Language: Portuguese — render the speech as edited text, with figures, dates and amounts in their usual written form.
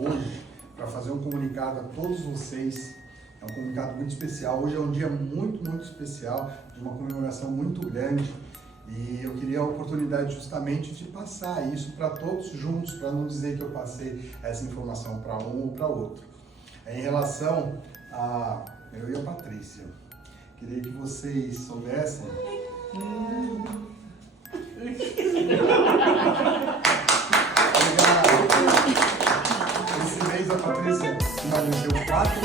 hoje para fazer um comunicado a todos vocês. É um comunicado muito especial. Hoje é um dia muito especial, de uma comemoração muito grande. E eu queria a oportunidade justamente de passar isso para todos juntos, para não dizer que eu passei essa informação para um ou para outro. Em relação a eu e a Patrícia, queria que vocês soubessem. Esse mês a Patrícia emagreceu 4.